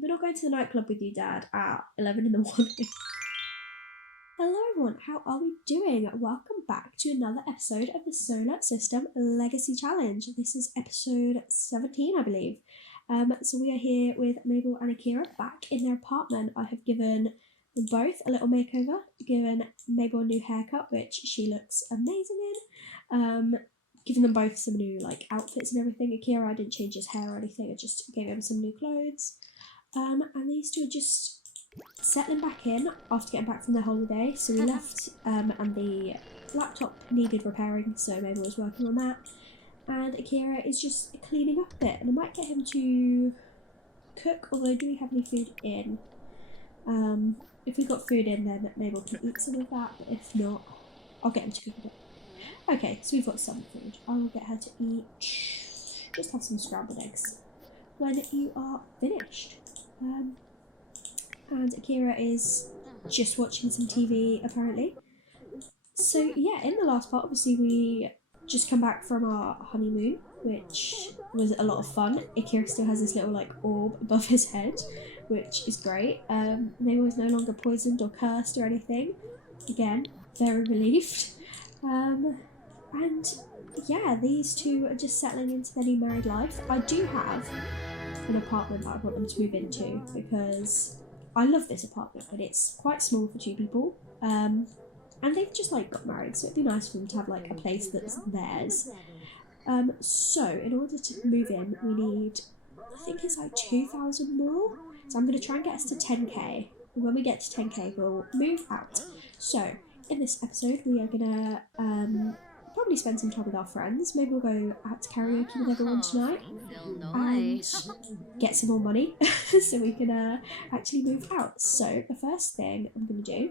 We're not going to the nightclub with you, Dad, at 11 in the morning. Hello everyone, how are we doing? Welcome back to another episode of the Solar System Legacy Challenge. This is episode 17, I believe. So we are here with Mabel and Akira back in their apartment. I have given them both a little makeover, given Mabel a new haircut, which she looks amazing in. Given them both some new outfits and everything. Akira, I didn't change his hair or anything, I just gave him some new clothes. And these two are just settling back in after getting back from their holiday. So we left and the laptop needed repairing, so Mabel was working on that. And Akira is just cleaning up a bit, and I might get him to cook, although do we have any food in? If we've got food in, then Mabel can eat some of that, but if not, I'll get him to cook a bit. Okay, so we've got some food. I will get her to eat, just have some scrambled eggs when you are finished. And Akira is just watching some TV apparently. So yeah, in the last part, obviously we just come back from our honeymoon, which was a lot of fun. Akira still has this little orb above his head, which is great. Mabel is no longer poisoned or cursed or anything. Again, very relieved. And yeah, these two are just settling into their new married life. I do have an apartment that I want them to move into because I love this apartment, but it's quite small for two people. And they've just got married, so it'd be nice for them to have a place that's theirs. So in order to move in, we need, I think it's 2,000 more. So I'm going to try and get us to 10k. And when we get to 10k, we'll move out. So in this episode, we are going to probably spend some time with our friends. Maybe we'll go out to karaoke with everyone tonight and get some more money so we can actually move out. So the first thing I'm going to do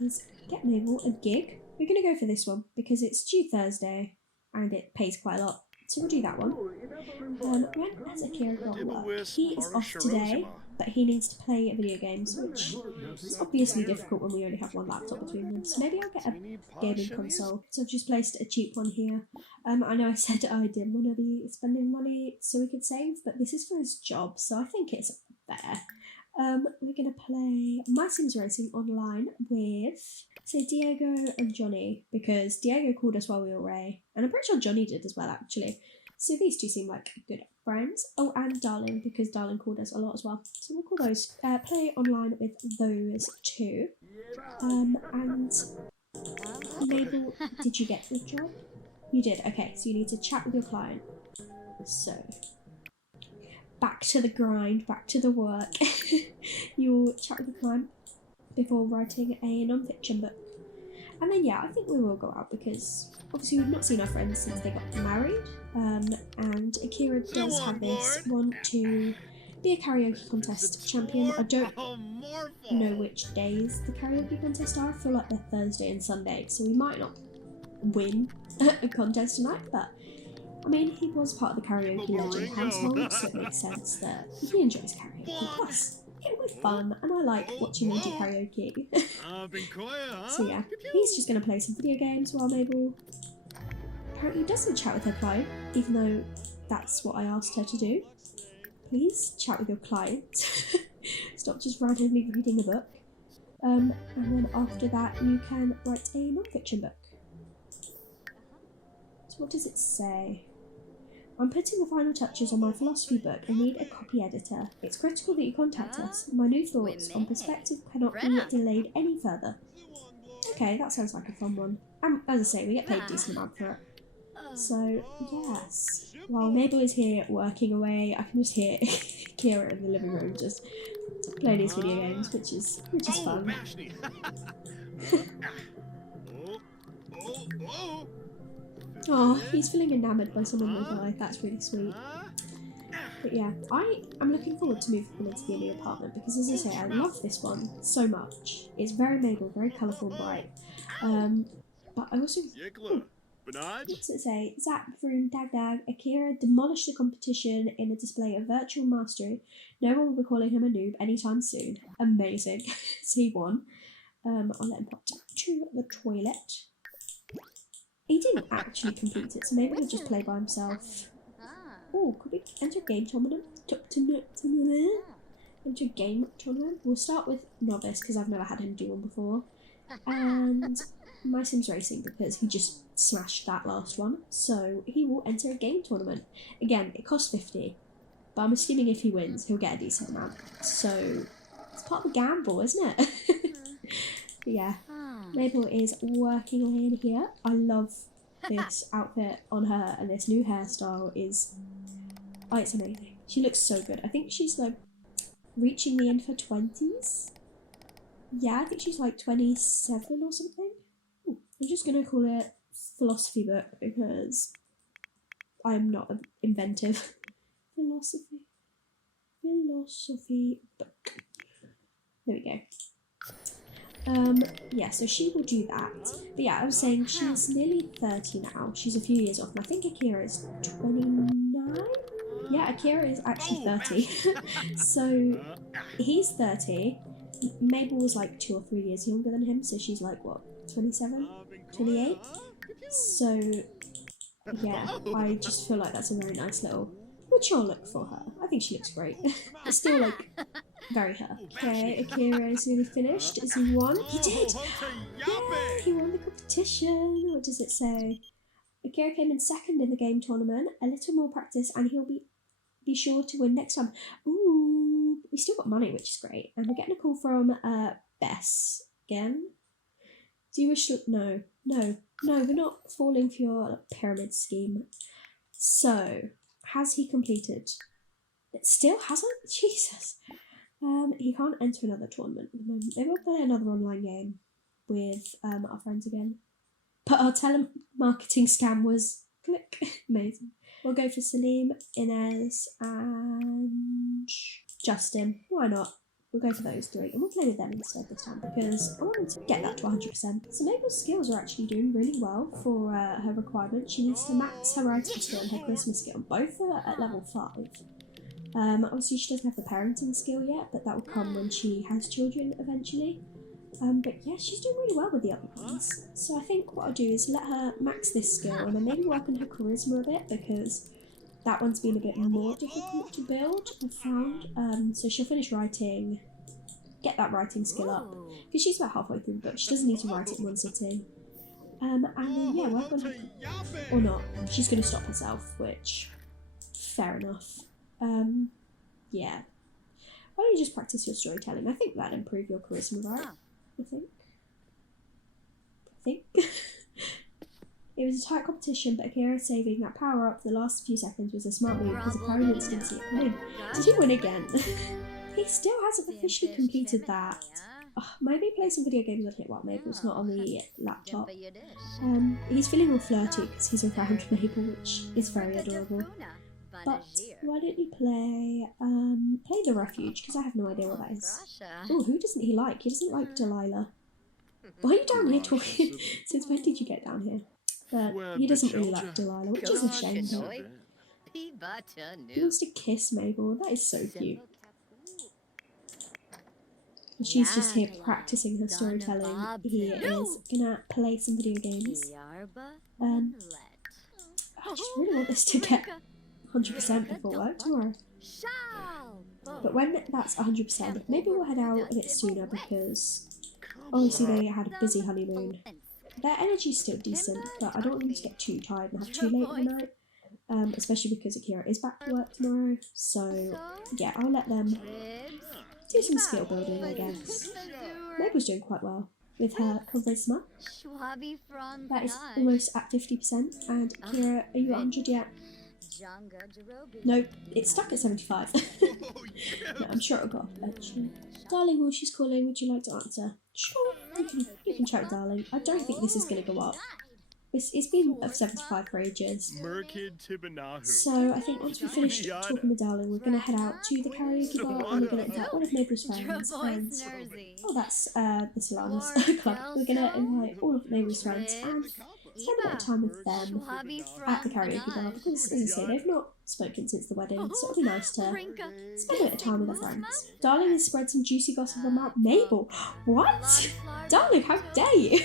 is get Mabel a gig. We're going to go for this one because it's due Thursday and it pays quite a lot. So we'll do that one. When has Akira got work? He is off today, but he needs to play video games, which is obviously difficult when we only have one laptop between them. So maybe I'll get a gaming console. So I've just placed a cheap one here. I know I said I didn't want to be spending money so we could save, but this is for his job, so I think it's fair. We're going to play My Sims Racing online with, say, Diego and Johnny, because Diego called us while we were away, and I'm pretty sure Johnny did as well, actually. So these two seem like good friends. Oh, and Darling, because Darling called us a lot as well. So we'll call those, play online with those two. And Mabel, did you get your job? You did, okay, so you need to chat with your client. So back to the grind, back to the work. You'll chat with the client before writing a non-fiction book. And then yeah, I think we will go out because obviously we've not seen our friends since they got married. And Akira does have this want to be a karaoke contest champion. I don't know which days the karaoke contests are. I feel like they're Thursday and Sunday, so we might not win a contest tonight, but I mean, he was part of the Karaoke Legend household, so it makes sense that he enjoys karaoke. Plus, it was fun, and I like watching him do karaoke. So yeah, he's just going to play some video games while Mabel apparently doesn't chat with her client, even though that's what I asked her to do. Please chat with your client. Stop just randomly reading a book. And then after that, you can write a non-fiction book. So what does it say? I'm putting the final touches on my philosophy book and need a copy editor. It's critical that you contact us. My new thoughts on perspective cannot be delayed any further. Okay, that sounds like a fun one. As I say, we get paid a decent amount for it. So, yes. While Mabel is here working away, I can just hear Kira in the living room just playing his video games, which is fun. Oh, he's feeling enamoured by someone nearby. That's really sweet. But yeah, I'm looking forward to moving into the new apartment because, as I say, I love this one so much. It's very Mabel, very colourful and bright. But I also... what does it say? Zap, Vroom, Dag Dag, Akira demolished the competition in a display of virtual mastery. No one will be calling him a noob anytime soon. Amazing. So he won. I'll let him pop to the toilet. He didn't actually complete it, so maybe he'll just play by himself. Oh, could we enter a game tournament? And into a game tournament. We'll start with novice because I've never had him do one before, and my Sims Racing because he just smashed that last one. So he will enter a game tournament. Again, it costs 50, but I'm assuming if he wins, he'll get a decent amount. So it's part of the gamble, isn't it? Yeah, Mabel is working away in here. I love this outfit on her, and this new hairstyle is, oh, it's amazing. She looks so good. I think she's like reaching the end of her 20s. Yeah, I think she's like 27 or something. Ooh, I'm just gonna call it philosophy book because I'm not inventive. Philosophy book. There we go. Yeah, so she will do that. But yeah, I was saying she's nearly 30 now. She's a few years off, and I think Akira is 29? Yeah, Akira is actually 30. So he's 30. Mabel was like 2 or 3 years younger than him, so she's like, what, 27? 28? So yeah, I just feel like that's a very nice little mature look for her. I think she looks great. It's still like very her. Okay, Akira is nearly finished. Is he won? He did! Yay! He won the competition. What does it say? Akira came in second in the game tournament. A little more practice and he'll be sure to win next time. Ooh, we still got money, which is great. And we're getting a call from Bess again. Do you wish to... No, we're not falling for your pyramid scheme. So, has he completed? It still hasn't? Jesus. He can't enter another tournament at the moment. Maybe we'll play another online game with our friends again. But our telemarketing scam was click. Amazing. We'll go for Salim, Inez, and Justin. Why not? We'll go for those 3 and we'll play with them instead this time because I wanted to get that to 100%. So Mabel's skills are actually doing really well for her requirement. She needs to max her writing skill and her charisma skill. Both are at level 5. Obviously she doesn't have the parenting skill yet, but that will come when she has children eventually. But yeah, she's doing really well with the other ones. So I think what I'll do is let her max this skill and then maybe work on her charisma a bit because that one's been a bit more difficult to build, I've found. So she'll finish writing, get that writing skill up, because she's about halfway through the book. She doesn't need to write it in one sitting. And then, yeah, work on her... Or not. She's going to stop herself, which... Fair enough. Yeah. Why don't you just practice your storytelling? I think that'd improve your charisma, right? I think. It was a tight competition, but Akira saving that power up for the last few seconds was a smart move because opponents didn't see it coming. Did he win again? He still hasn't officially completed that. Maybe play some video games on here while Mabel's not on the laptop. He's feeling all flirty because he's around Mabel, which is very adorable. But why don't you play The Refuge, because I have no idea what that is. Oh, who doesn't he like? He doesn't like Delilah. Why are you down here talking? Since when did you get down here? But he doesn't really like Delilah, which is a shame. He wants to kiss Mabel. That is so cute. She's just here practicing her storytelling. He is gonna play some video games. I just really want this to get 100% before work tomorrow. But when that's 100%, maybe we'll head out a bit sooner because obviously they had a busy honeymoon. Their energy's still decent, but I don't want them to get too tired and have too late of a night. Especially because Akira is back to work tomorrow. So yeah, I'll let them do some skill building, I guess. Mabel's doing quite well with her charisma. That is almost at 50%. And Akira, are you at 100 yet? Nope, it's stuck at 75. No, I'm sure it'll go up eventually. Darling, while she's calling, would you like to answer? Sure, you can chat, darling. I don't think this is going to go up. It's been at 75 for ages. So I think once we finish talking with darling, we're going to head out to the karaoke bar and we're going to invite all of Mabel's friends. Oh, that's the Solanas club. We're going to invite all of Mabel's friends and spend a bit of time with them at the karaoke bar because, as I say, they've not spoken since the wedding, so it'll be nice to spend a bit of time with their friends. Darling has spread some juicy gossip about Mabel. What? Darling, how dare you?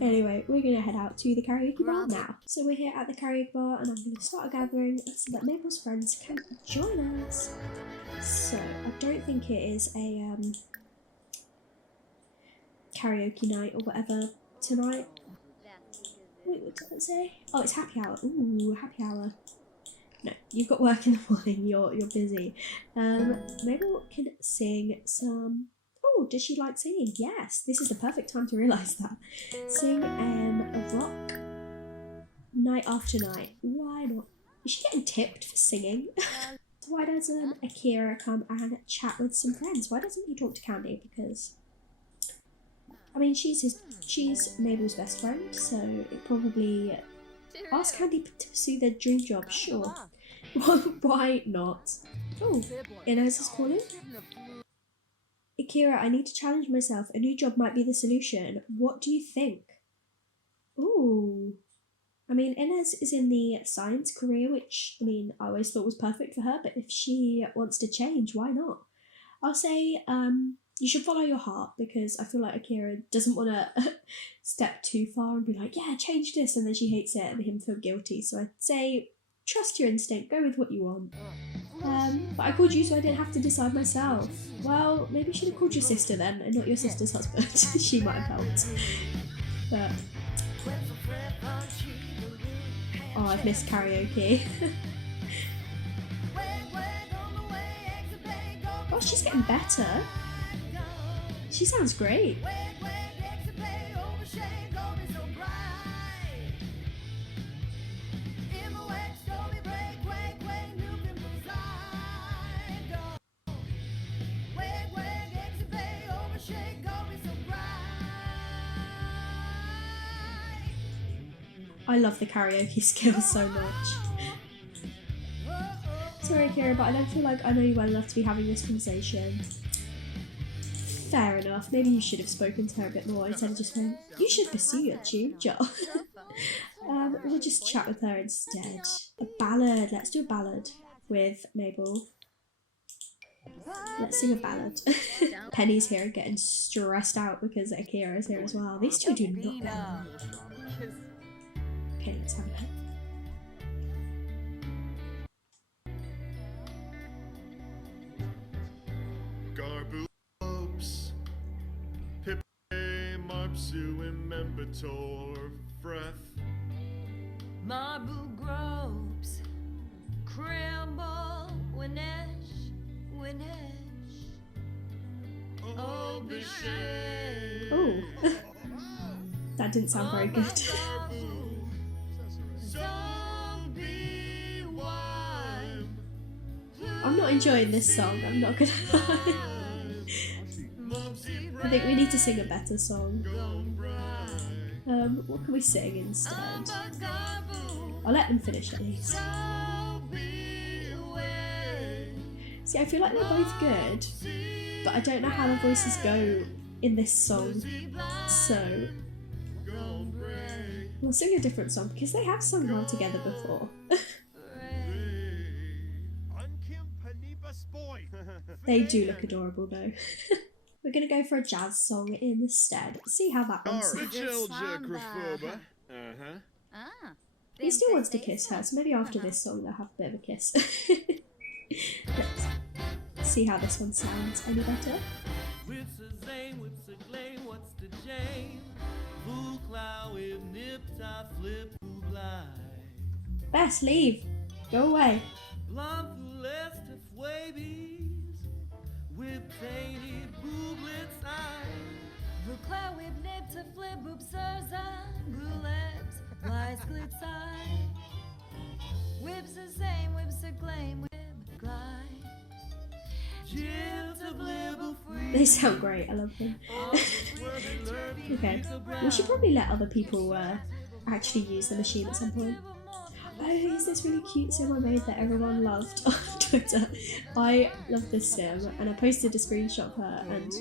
Anyway, we're going to head out to the karaoke bar now. So we're here at the karaoke bar and I'm going to start a gathering so that Mabel's friends can join us. So, I don't think it is a karaoke night or whatever tonight. Wait, what did it say? Oh, it's happy hour. Ooh, happy hour. No, you've got work in the morning, you're busy. Mabel can sing some... Oh, does she like singing? Yes, this is the perfect time to realise that. Sing a rock night after night. Why not? Is she getting tipped for singing? Why doesn't Akira come and chat with some friends? Why doesn't he talk to Candy? Because, I mean, she's Mabel's best friend, so it probably... Ask Candy to pursue their dream job, sure. Why not? Oh, Inez is calling. Akira, I need to challenge myself. A new job might be the solution. What do you think? Ooh. I mean, Inez is in the science career, which, I mean, I always thought was perfect for her, but if she wants to change, why not? I'll say, you should follow your heart, because I feel like Akira doesn't want to step too far and be like, yeah, change this, and then she hates it and him feel guilty. So I'd say, trust your instinct, go with what you want. But I called you so I didn't have to decide myself. Well, maybe you should have called your sister then, and not your sister's husband. She might have helped. But... Oh, I've missed karaoke. Oh, she's getting better. She sounds great. I love the karaoke skills so much. Sorry, Akira, but I don't feel like I know you well enough to be having this conversation. Fair enough. Maybe you should have spoken to her a bit more instead of just going, you should pursue your dream job. We'll just chat with her instead. A ballad. Let's do a ballad with Mabel. Let's sing a ballad. Penny's here getting stressed out because Akira's here as well. These two do not get along. Okay, let's have a look. Garboops, Pippe, Marpsu, and Membator, Freth. Marbu Gropes, Cramble, Winesh, Winesh. Oh, Bishay. Oh, that didn't sound very good. I'm not enjoying this song, I'm not gonna lie. I think we need to sing a better song. What can we sing instead? I'll let them finish at least. See, I feel like they're both good, but I don't know how the voices go in this song, so we'll sing a different song because they have sung well together before. They do look adorable though. We're gonna go for a jazz song instead. See how that one sounds. He still wants to kiss her, so maybe after this song they'll have a bit of a kiss. Let's see how this one sounds. Any better? Best leave. Go away. They sound great, I love them. Okay, we should probably let other people actually use the machine at some point. Oh, here's this really cute sim I made that everyone loved on Twitter. I love this sim, and I posted a screenshot of her, and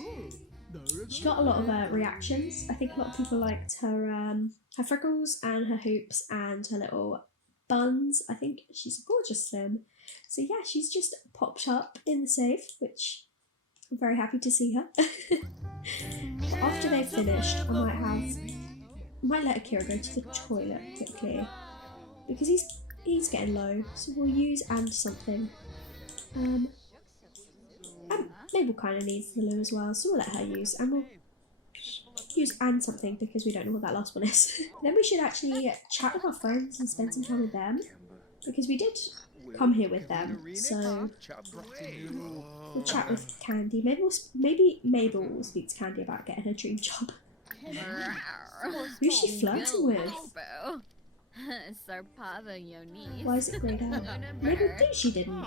She got a lot of reactions. I think a lot of people liked her freckles and her hoops and her little buns. I think she's a gorgeous sim. So yeah, she's just popped up in the save, which I'm very happy to see her. But after they've finished, I might let Akira go to the toilet quickly because he's getting low. So we'll use and something. And Mabel kind of needs the loo as well, so we'll let her use, and we'll use and something because we don't know what that last one is. Then we should actually chat with our friends and spend some time with them because we did come here with them. So we'll chat with Candy. Maybe Mabel will speak to Candy about getting her dream job. Who's she flirting with? Why is it greyed out? Mabel thinks she didn't.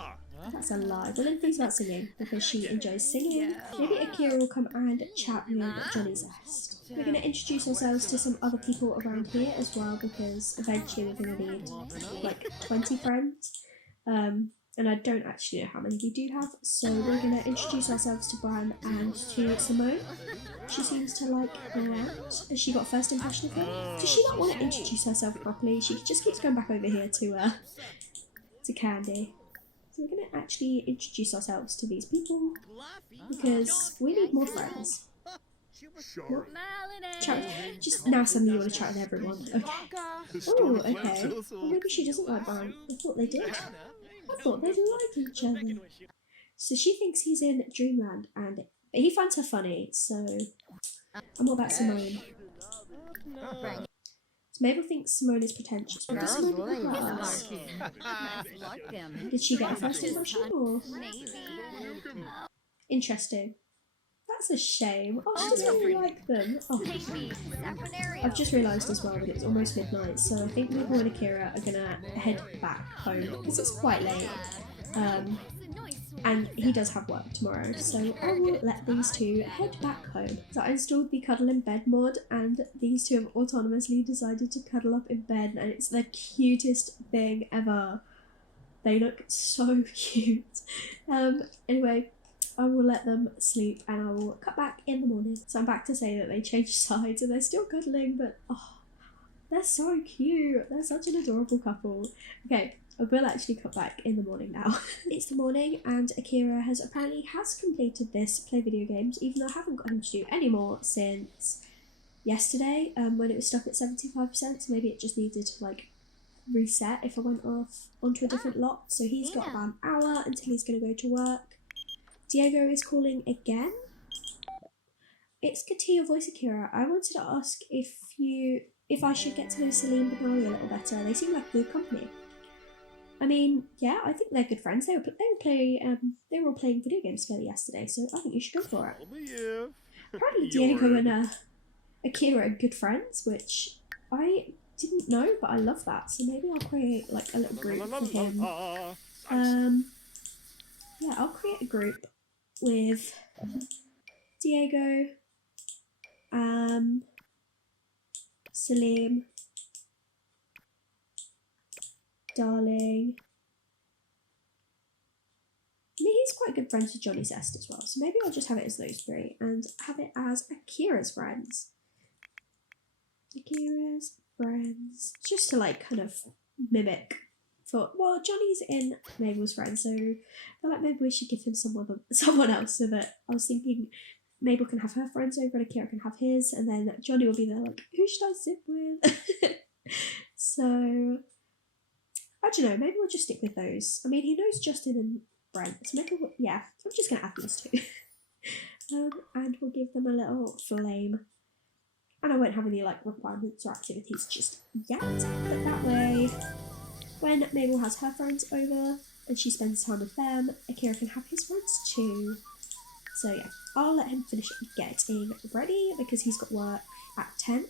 That's a lie. Dylan thinks about singing because she enjoys singing. Maybe Akira will come and chat with Johnny Zest. We're going to introduce ourselves to some other people around here as well because eventually we're going to need like 20 friends. And I don't actually know how many we do have. So we're going to introduce ourselves to Brian and to Simone. She seems to like her out. Has she got first impression of her? Does she not want to introduce herself properly? She just keeps going back over here to Candy. So we're going to actually introduce ourselves to these people because we need more friends. What? Chat. Just now suddenly you want to chat with everyone. Okay. Oh, okay. Well, maybe she doesn't like Brian. I thought they did. I thought they liked each other. So she thinks he's in Dreamland and he finds her funny, so... And what about Simone? So Mabel thinks Simone is pretentious. What does Simone think about us? Did she get a first impression or? Interesting. That's a shame. Oh, she doesn't really like them. Oh. I've just realised as well that it's almost midnight, so I think Mabel and Akira are gonna head back home because it's quite late. And he does have work tomorrow, so I will let these two head back home. So I installed the Cuddle in Bed mod, and these two have autonomously decided to cuddle up in bed, and it's the cutest thing ever. They look so cute. Anyway, I will let them sleep, and I will cut back in the morning. So I'm back to say that they changed sides, and they're still cuddling, but oh, they're so cute. They're such an adorable couple. Okay. I will actually cut back in the morning now. It's the morning and Akira has completed this play video games, even though I haven't got him to do any more since yesterday when it was stuck at 75%, so maybe it just needed to like reset if I went off onto a different lot. So he's got about an hour until he's going to go to work. Diego is calling again. It's good to hear your voice, Akira. I wanted to ask if I should get to know Celine and Benali a little better. They seem like a good company. I mean, yeah, I think they're good friends. They were all playing video games together yesterday, so I think you should go for it. Apparently Diego and Akira are good friends, which I didn't know, but I love that. So maybe I'll create like a little group for him. Yeah, I'll create a group with Diego, Salim, Darling. I mean, he's quite good friends with Johnny Zest as well, so maybe I'll just have it as those three and have it as Akira's friends. Akira's friends. Just to like kind of mimic. Well, Johnny's in Mabel's friends, so I feel like maybe we should give him someone else, so that I was thinking Mabel can have her friends over and Akira can have his, and then Johnny will be there like, who should I sit with? So I don't know, maybe we'll just stick with those. I mean, he knows Justin and Brent, so maybe yeah, I'm just going to add these two. And we'll give them a little flame. And I won't have any, like, requirements or activities just yet, but that way, when Mabel has her friends over and she spends time with them, Akira can have his friends too. So yeah, I'll let him finish getting ready because he's got work at 10.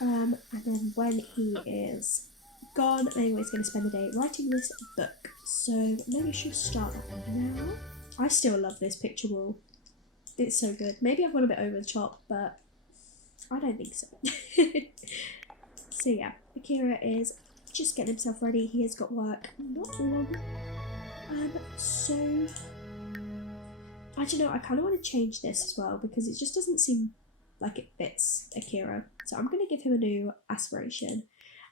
And then when he is gone, Mabel is going to spend the day writing this book. So maybe she'll start now. I still love this picture wall. It's so good. Maybe I've gone a bit over the top, but I don't think so. So yeah, Akira is just getting himself ready. He has got work not long. So I don't know, I kind of want to change this as well because it just doesn't seem like it fits Akira. So I'm going to give him a new aspiration. And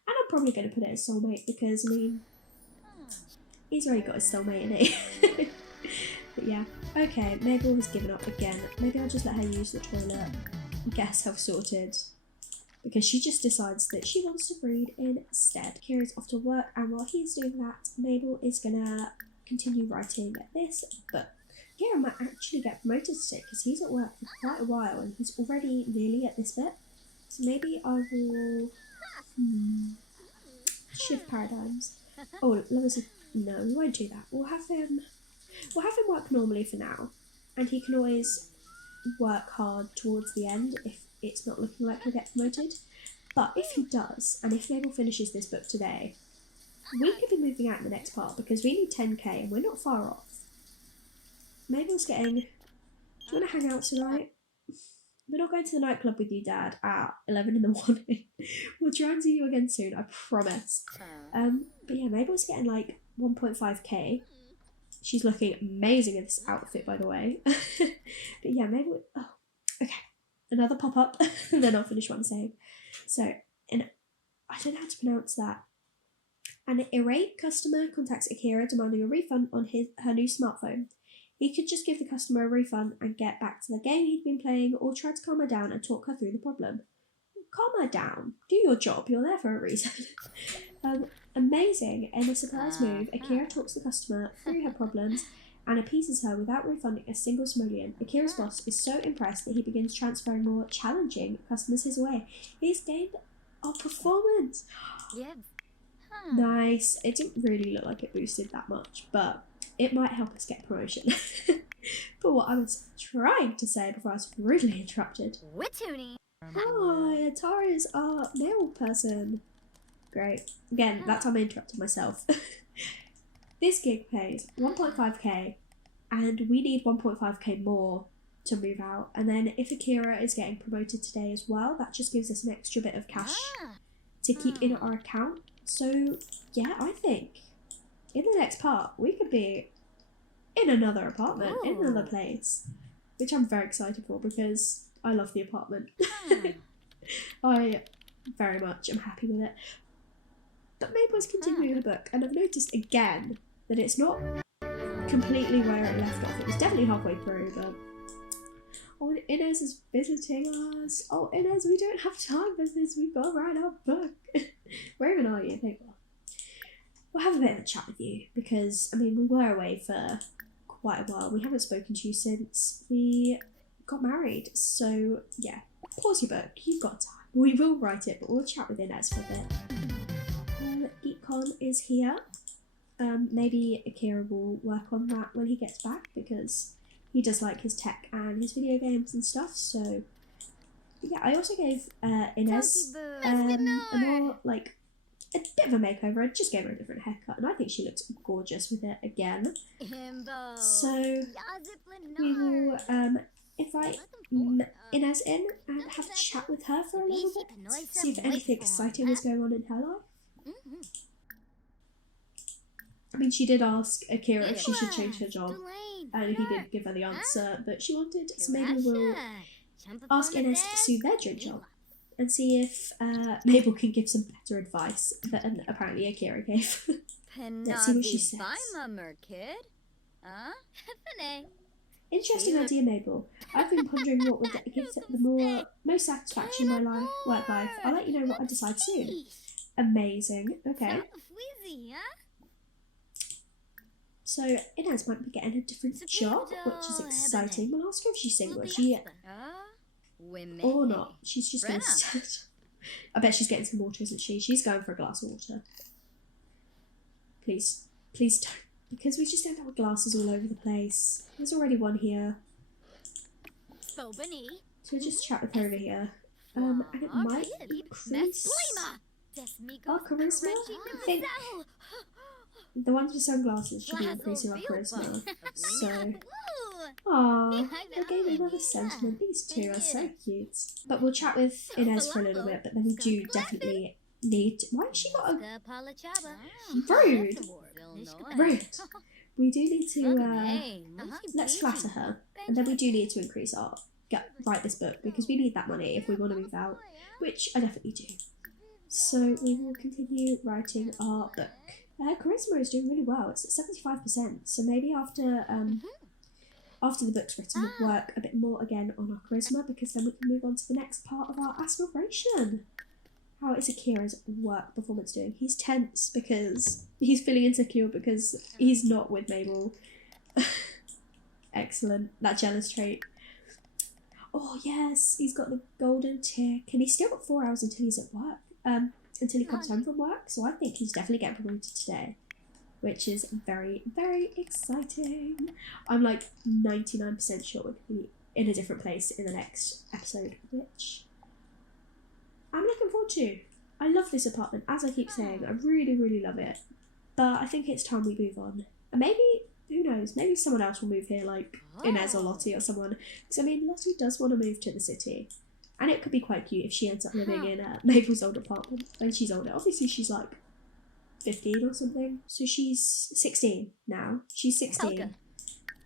I'm probably going to put it as soulmate because, I mean, he's already got his soulmate in it. But yeah. Okay, Mabel has given up again. Maybe I'll just let her use the toilet and get herself sorted. Because she just decides that she wants to read instead. Kira's off to work, and while he's doing that, Mabel is gonna continue writing this book. Kira might actually get promoted today because he's at work for quite a while and he's already nearly at this bit. So maybe I will shift paradigms. Oh, no, we won't do that. We'll have him work normally for now, and he can always work hard towards the end if it's not looking like he'll get promoted. But if he does, and if Mabel finishes this book today, we could be moving out in the next part because we need 10k and we're not far off. Mabel's getting... Do you want to hang out tonight? We're not going to the nightclub with you, Dad, at 11 in the morning. We'll try and see you again soon, I promise. But yeah, Mabel's getting like 1.5k. She's looking amazing in this outfit, by the way. But yeah, Mabel... Oh, okay. Another pop-up, and then I'll finish what I'm saying. So, I don't know how to pronounce that. An irate customer contacts Akira demanding a refund on her new smartphone. He could just give the customer a refund and get back to the game he'd been playing, or try to calm her down and talk her through the problem. Calm her down. Do your job. You're there for a reason. Amazing. In a surprise move, Akira talks the customer through her problems and appeases her without refunding a single simoleon. Akira's boss is so impressed that he begins transferring more challenging customers his way. He's gained a performance. Nice. It didn't really look like it boosted that much, but it might help us get promotion. But what I was trying to say before I was rudely interrupted. Oh, Tara's our male person. Great. Again, that time I interrupted myself. This gig pays 1.5k and we need 1.5k more to move out. And then if Akira is getting promoted today as well, that just gives us an extra bit of cash to keep in our account. So yeah, I think in the next part we could be in another apartment, in another place, which I'm very excited for because I love the apartment. I very much am happy with it. But Mabel's continuing her book, and I've noticed again that it's not completely where it left off. It was definitely halfway through, but... Oh, Inez is visiting us. Oh, Inez, we don't have time for this. We've got to write our book. Where even are you? There you are. We'll have a bit of a chat with you, because, I mean, we were away for quite a while. We haven't spoken to you since we got married. So, yeah, pause your book. You've got time. We will write it, but we'll chat with Inez for a bit. GeekCon is here. Maybe Akira will work on that when he gets back because he does like his tech and his video games and stuff. So yeah, I also gave Inez a more like a bit of a makeover. I just gave her a different haircut and I think she looks gorgeous with it again. So we will invite Inez in and have a chat with her for a little bit, see if anything exciting is going on in her life. I mean, she did ask Akira if she should change her job, and he did give her the answer that she wanted, so maybe we'll ask Inez to pursue their dream job and see if Mabel can give some better advice than apparently Akira gave. Let's see what she says. Interesting idea, Mabel. I've been pondering what would give the most satisfaction in my work life. I'll let you know what I decide soon. Amazing. Okay. So Inez might be getting a different job, which is exciting. We'll ask her if she's single. Is she or not? She's just going to sit. I bet she's getting some water, isn't she? She's going for a glass of water. Please. Please don't. Because we just end up with glasses all over the place. There's already one here. So we'll just chat with her over here. And it might increase our charisma, I think. The ones with sunglasses should be increasing our charisma. So, aww, they're gaining another sentiment. These two are so cute. But we'll chat with Inez for a little bit, but then we do definitely need to... Why has she got a... Rude! Rude. We do need to, let's flatter her. And then we do need to increase our write this book because we need that money if we want to move out, which I definitely do. So we will continue writing our book. Charisma is doing really well. It's at 75%. So maybe after the book's written, we'll work a bit more again on our charisma, because then we can move on to the next part of our aspiration. How is Akira's work performance doing? He's tense because he's feeling insecure because he's not with Mabel. Excellent. That jealous trait. Oh yes, he's got the golden tick, and he's still got 4 hours until he's at work. Until he comes home from work. So I think he's definitely getting promoted today, which is very, very exciting. I'm like 99% sure we're going to be in a different place in the next episode, which I'm looking forward to. I love this apartment, as I keep saying. I really, really love it. But I think it's time we move on. And maybe, who knows, maybe someone else will move here, like Inez or Lottie or someone. Because, I mean, Lottie does want to move to the city. And it could be quite cute if she ends up living in Mabel's old apartment when she's older. Obviously, she's like 15 or something. So she's 16 now. She's 16. Okay.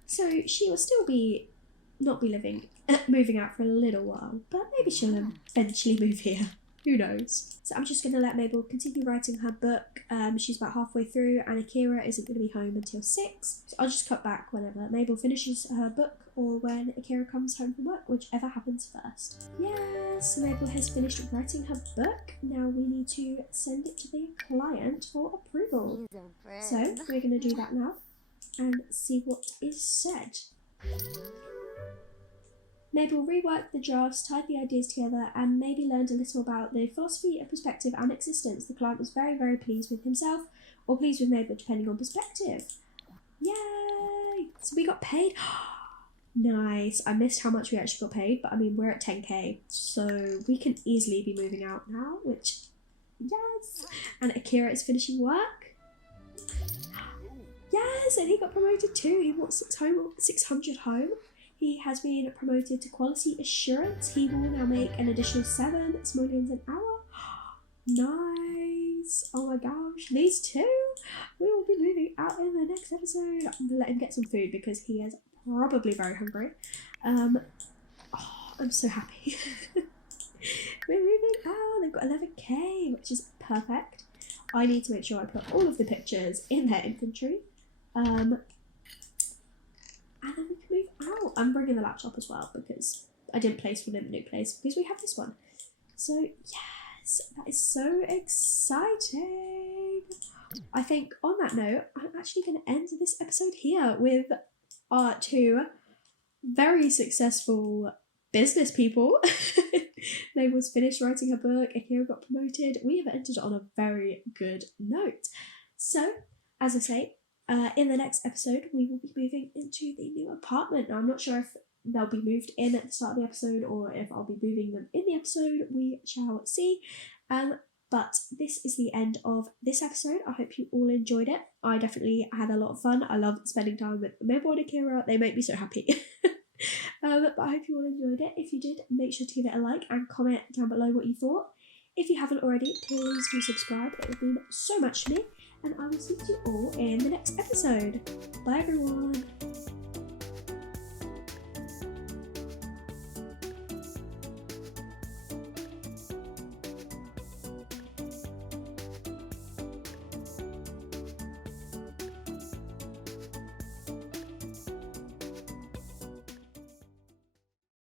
So she will still not be moving out for a little while. But maybe she'll eventually move here. Who knows? So I'm just going to let Mabel continue writing her book. She's about halfway through, and Akira isn't going to be home until 6. So I'll just cut back whenever Mabel finishes her book or when Akira comes home from work, whichever happens first. Yes, Mabel has finished writing her book. Now we need to send it to the client for approval. So we're going to do that now and see what is said. Mabel reworked the drafts, tied the ideas together, and maybe learned a little about the philosophy of perspective and existence. The client was very, very pleased with himself, or pleased with Mabel, depending on perspective. Yay! So we got paid. Nice. I missed how much we actually got paid, but I mean, we're at 10k, so we can easily be moving out now, which, yes! And Akira is finishing work. Yes, and he got promoted too. He wants 600 home. He has been promoted to quality assurance. He will now make an additional 7 simoleons an hour. Nice. Oh my gosh. These two, we will be moving out in the next episode. I'm going to let him get some food because he is probably very hungry. I'm so happy. We're moving out. They've got 11k, which is perfect. I need to make sure I put all of the pictures in their inventory. And then we can move out. I'm bringing the laptop as well because I didn't place one in the new place because we have this one. So yes, that is so exciting. I think on that note, I'm actually going to end this episode here with our 2 very successful business people. Mabel's finished writing her book. Akira got promoted. We have ended on a very good note. So, as I say, in the next episode, we will be moving into the new apartment. Now, I'm not sure if they'll be moved in at the start of the episode or if I'll be moving them in the episode. We shall see. But this is the end of this episode. I hope you all enjoyed it. I definitely had a lot of fun. I love spending time with Mabel and Akira. They make me so happy. But I hope you all enjoyed it. If you did, make sure to give it a like and comment down below what you thought. If you haven't already, please do subscribe. It would mean so much to me. And I will see you all in the next episode. Bye everyone.